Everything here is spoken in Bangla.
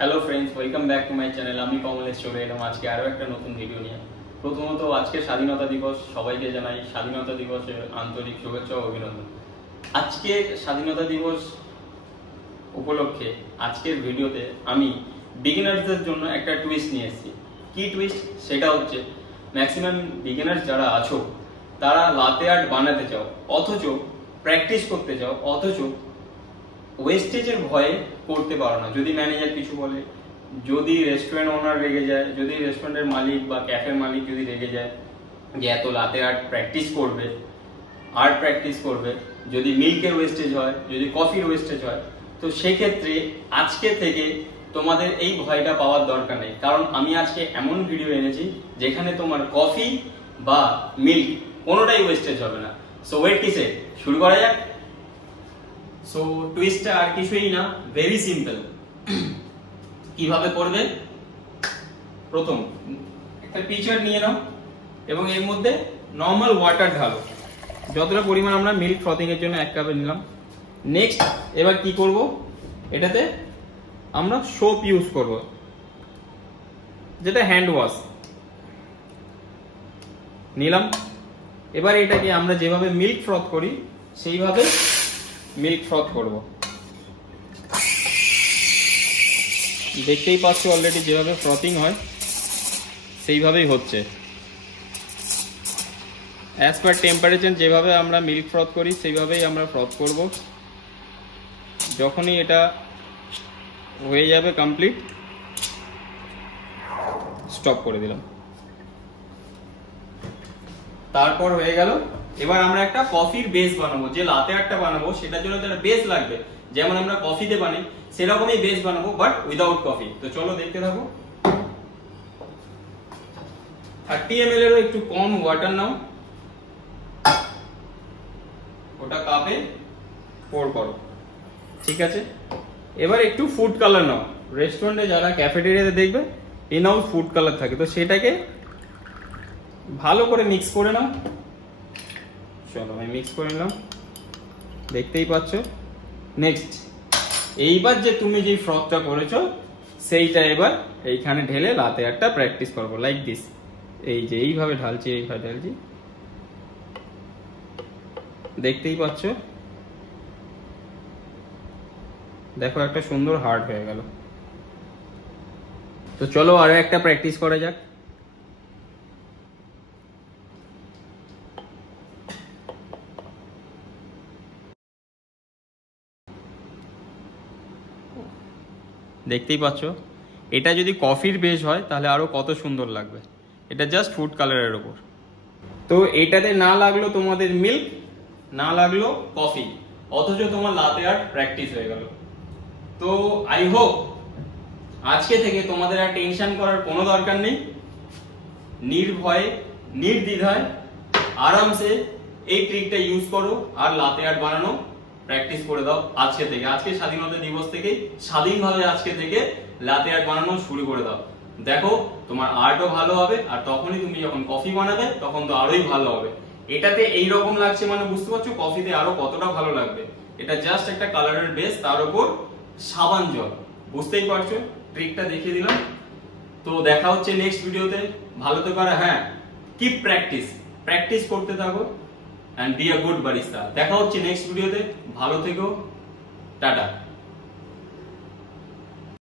Hello friends, welcome back to my channel. আমি কমলেশ চলে এলাম আজকে আরও একটা নতুন ভিডিও নিয়ে। প্রথমত আজকে স্বাধীনতা দিবস, সবাইকে জানাই স্বাধীনতা দিবসের আন্তরিক শুভেচ্ছা ও অভিনন্দন। আজকে স্বাধীনতা দিবস উপলক্ষে আজকের ভিডিওতে আমি বিগিনার্সদের জন্য একটা টুইস্ট নিয়ে এসেছি। কি টুইস্ট? সেটা হচ্ছে ম্যাক্সিমাম বিগিনার্স যারা আছো তারা লাতে আর্ট বানাতে চাও, অথচ প্র্যাকটিস করতে চাও, অথচ ওয়েস্টেজের ভয়ে করতে পারো না। যদি ম্যানেজার কিছু বলে, যদি রেস্টুরেন্ট ওনার রেগে যায়, যদি রেস্টুরেন্টের মালিক বা ক্যাফের মালিক যদি রেগে যায় যে এত লাতে আর্ট প্র্যাকটিস করবে, যদি মিল্কের ওয়েস্টেজ হয়, যদি কফির ওয়েস্টেজ হয়, তো সেক্ষেত্রে আজকে থেকে তোমাদের এই ভয়টা পাওয়ার দরকার নেই। কারণ আমি আজকে এমন ভিডিও এনেছি যেখানে তোমার কফি বা মিল্ক কোনোটাই ওয়েস্টেজ হবে না। সো ওয়েট কিসে, শুরু করা যাক। সো টুইস্টটা আর কিছুই না, ভেরি সিম্পল। কিভাবে করবে? প্রথম একটা পিচার নিয়ে নাও এবং এর মধ্যে নর্মাল ওয়াটার ঢালো, যতটা পরিমাণ আমরা মিল্ক ফ্রথিং এর জন্য 1 কাপে নিলাম। নেক্সট এবার কি করব, এটাতে আমরা সোপ ইউজ করব, যেটা হ্যান্ড ওয়াশ নিলাম। এবার এটাকে আমরা যেভাবে মিল্ক ফ্রথ করি সেইভাবে মিল্ক ফ্রথ করব। দেখতেই পাচ্ছ অলরেডি যেভাবে ফ্রথিং হয় সেইভাবেই হচ্ছে। অ্যাজ পার টেম্পারেচার যেভাবে আমরা মিল্ক ফ্রথ করি সেইভাবেই আমরা ফ্রথ করব। যখনই এটা হয়ে যাবে কমপ্লিট, স্টপ করে দিলাম। তারপর হয়ে গেল। এবার আমরা একটা কফির বেস বানাবো। যে লাতে আর্টটা বানাবো সেটার জন্য একটা বেস লাগবে, যেমন আমরা কফিতে বানাই সেরকমই বেস বানাবো, বাট উইদাউট কফি। তো চলো দেখতে থাকো। 30 ml এরও একটু কম ওয়াটার নাও, ওটা কাপে পোর করো, ঠিক আছে? এবার একটু ফুড কালার নাও। রেস্টুরেন্টে যারা ক্যাফেটেরিয়াতে দেখবে ইনহাউস ফুড কালার থাকে, তো সেটাকে ভালো করে মিক্স করে নাও। চলো আমি মিক্স করে নিলাম, দেখতেই পাচ্ছ। নেক্সট এইবার যে তুমি যে ফ্রথটা করেছো সেইটা এবার এইখানে ঢেলে লাতে আর্টটা প্র্যাকটিস করবো, লাইক দিস। এই যে এইভাবে ঢালছি, দেখতেই পাচ্ছ। দেখো একটা সুন্দর হার্ড হয়ে গেল। তো চলো আরো একটা প্র্যাকটিস করা যাক। দেখতেই পাচ্ছ, এটা যদি কফির বেস হয় তাহলে আরো কত সুন্দর লাগবে। এটা জাস্ট ফুড কালারের উপর। তো এটাতে না লাগলো তোমাদের মিল্ক, না লাগলো কফি, অথচ তোমার লাতে আর্ট প্র্যাকটিস হয়ে গেল। তো আই হোপ আজকে থেকে তোমাদের আর টেনশন করার কোনো দরকার নেই। নির্ভয়ে নির্দ্বিধায় আরামসে এই ট্রিকটা ইউজ করো আর লাতে আর্ট বানানো প্র্যাকটিস করে দাও আজকে থেকে। আজকে স্বাধীনতা দিবস থেকে স্বাধীনভাবে আজকে থেকে লাতে আর্ট বানানো শুরু করে দাও। দেখো তোমার আর্টও ভালো হবে, আর তখনই তুমি যখন কফি বানাবে তখন তো আরোই ভালো হবে। এটাতে এইরকম লাগছে মানে বুঝতে পারছো কফিতে আরো কতটা ভালো লাগবে। এটা জাস্ট একটা কালারের বেস, তার উপর সাবান জল, বুঝতেই পারছো। ট্রিকটা দেখিয়ে দিলাম। তো দেখা হচ্ছে নেক্সট ভিডিওতে। ভালো থেকো, আর হ্যাঁ, কিপ প্র্যাকটিস করতে থাকো and be a good barista। দেখা হচ্ছে নেক্সট ভিডিওতে। ভালো থেকো, টাটা।